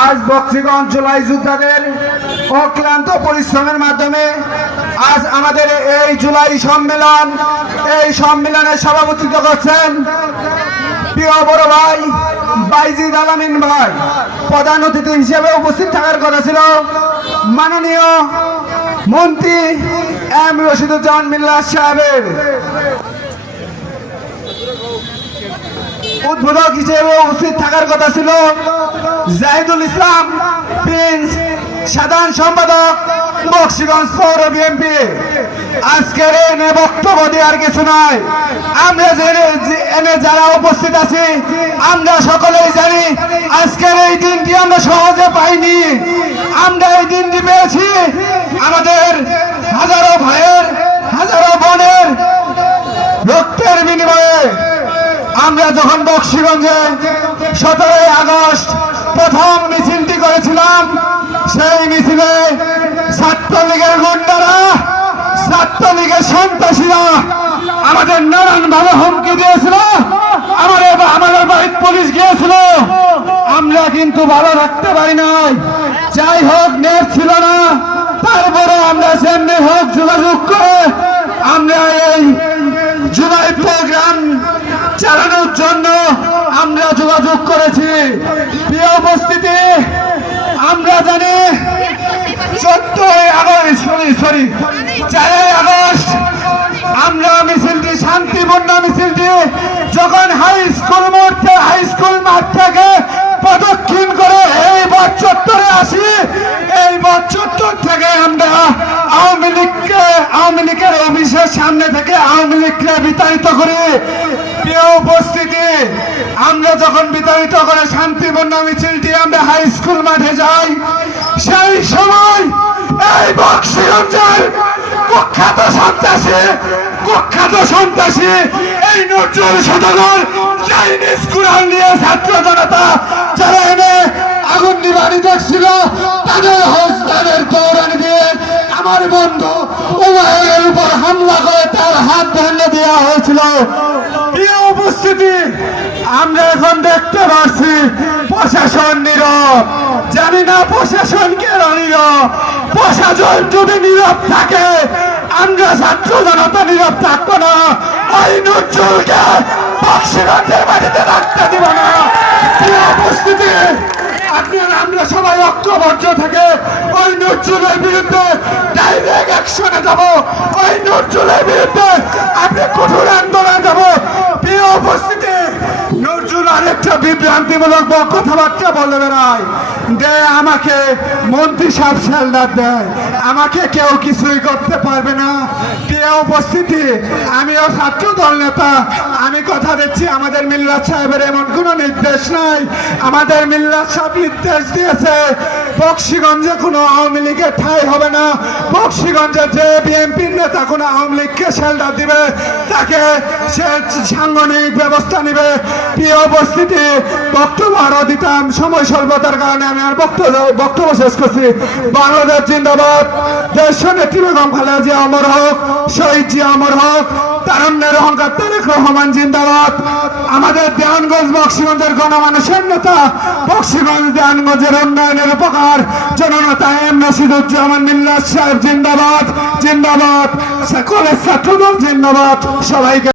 আজ বক্সিগঞ্জ জুলাই যোদ্ধাদের অক্লান্ত পরিশ্রমের মাধ্যমে আজ আমাদের এই জুলাই সম্মেলন, এই সম্মেলনে সভাপতিত্ব করছেন প্রিয় বড় ভাই বাইজিদ আলামিন ভাই। প্রধান অতিথি হিসেবে উপস্থিত থাকার কথা ছিল মাননীয় মন্ত্রী এম রশিদুজ্জামান মিল্লাত সাহেবের। উদ্বোধক হিসেবে উপস্থিত থাকার কথা ছিল জাহিদুল ইসলাম প্রিন্স, সাধারণ সম্পাদক বক্সিগঞ্জ পৌর বিএনপি। আজকের এনে বক্তব্য দেওয়ার কিছু নয়, আমরা এনে যারা উপস্থিত আছি আমরা সকলেই জানি আজকের এই দিনটি আমরা সহজে পাইনি। আমরা এই দিনটি পেয়েছি আমাদের হাজারো ভাইয়ের, হাজারো বোনের রক্তের বিনিময়ে। আমরা যখন বক্সিগঞ্জে 17 আগস্ট প্রথম মিছিলটি করেছিলাম, সেই মিছিলে ছাত্রলীগের গুন্ডারা, ছাত্রলীগের সন্ত্রাসীরা আমাদের নানানভাবে হুমকি দিয়েছিল, আমাদের বাড়ির পুলিশ গিয়েছিল। আমরা কিন্তু ভালো রাখতে পারি নাই। যাই হোক, নেট ছিল না, তারপরে আমরা যেমনি হোক যোগাযোগ করে আমরা এই জুলাই প্রোগ্রাম চালানোর জন্য আমরা যোগাযোগ করেছি। প্রিয় উপস্থিতি, আমরা জানি 4 আগস্ট আমরা মিছিলটি, শান্তিপূর্ণ মিছিলটি যখন হাই স্কুল মাঠ থেকে প্রদক্ষিণ করে এই বট চত্বরে আসি, এই বট চত্বর থেকে আমরা আওয়ামী লীগের অফিসের সামনে থেকে আওয়ামী লীগকে বিতাড়িত করি। প্রিয় উপস্থিতি, আমরা যখন বিতাড়িত করে শান্তিপূর্ণ মিছিলটি আমরা হাই স্কুল মাঠে যাই, সেই সময় এই বক্সিগঞ্জের কুখ্যাত সন্ত্রাসী এই নজরুল সদাগর চাইনিজ কুড়াল নিয়ে ছাত্র জনতা যারা এনে আগুন নিবানি দেখছিল তাদের দৌড়ানি দিয়ে আমার বন্ধু উমায়ের উপর হামলা করে তার হাত ভেঙে দেওয়া হয়েছিল। প্রিয় উপস্থিতি, আমরা এখন দেখতে পাচ্ছি প্রশাসন নীরব। জানি না প্রশাসন কেন নীরব। প্রশাসন যদি নীরব থাকে আমরা ছাত্র জনতা নীরব থাকবো না। ওই নজরুলকে বক্সিগঞ্জের মাটিতে রাখতে দিব না। প্রিয় উপস্থিতি, আমরা সবাই ঐক্যবদ্ধ থেকে ওই নজরুলের বিরুদ্ধে ডাইরেক্ট অ্যাকশনে যাব। ওই নজরুলের বিরুদ্ধে আপনি কঠোর আন্দোলনে যাব। প্রিয় উপস্থিতি, নজরুল আরেকটা বিভ্রান্তিমূলক কথাবার্তা বলে বেড়ায়, আমাকে মন্ত্রী সাহেব সেলদার দেয়, আমাকে কেউ কিছুই করতে পারবে না। প্রিয় উপস্থিতি, আমিও ছাত্র দল নেতা, আমি কথা দিচ্ছি আমাদের মিল্লাত সাহেবের এমন কোনো নির্দেশ নাই। আমাদের মিল্লাত সাহেব নির্দেশ দিয়েছে বক্সিগঞ্জে কোনো আওয়ামী লীগের ঠাঁই হবে না। বক্সিগঞ্জে যে বিএনপির নেতা কোনো আওয়ামী লীগকে শেল্টার দিবে তাকে সে সাংগঠনিক ব্যবস্থা নেবে। প্রিয় উপস্থিতি, বক্তব্য আরো দিতাম, সময় স্বল্পতার কারণে আমি আর বক্তব্য শেষ করছি। বাংলাদেশ জিন্দাবাদ, দেশ নেত্রী বেগম খালেদা জিয়া অমর হোক, শহীদ জিয়া অমর হোক, তারুণ্যের অহংকার তারেক রহমান জিন্দাবাদ। আমাদের দেওয়ানগঞ্জ বক্সিগঞ্জের গণমানুষের নেতা, বক্সিগঞ্জ দেওয়ানগঞ্জের উন্নয়নের উপকার জননেতা এম রশিদুজ্জামান মিল্লাত সাহেব জিন্দাবাদ, জিন্দাবাদ। কলেজ ছাত্রদল জিন্দাবাদ। সবাইকে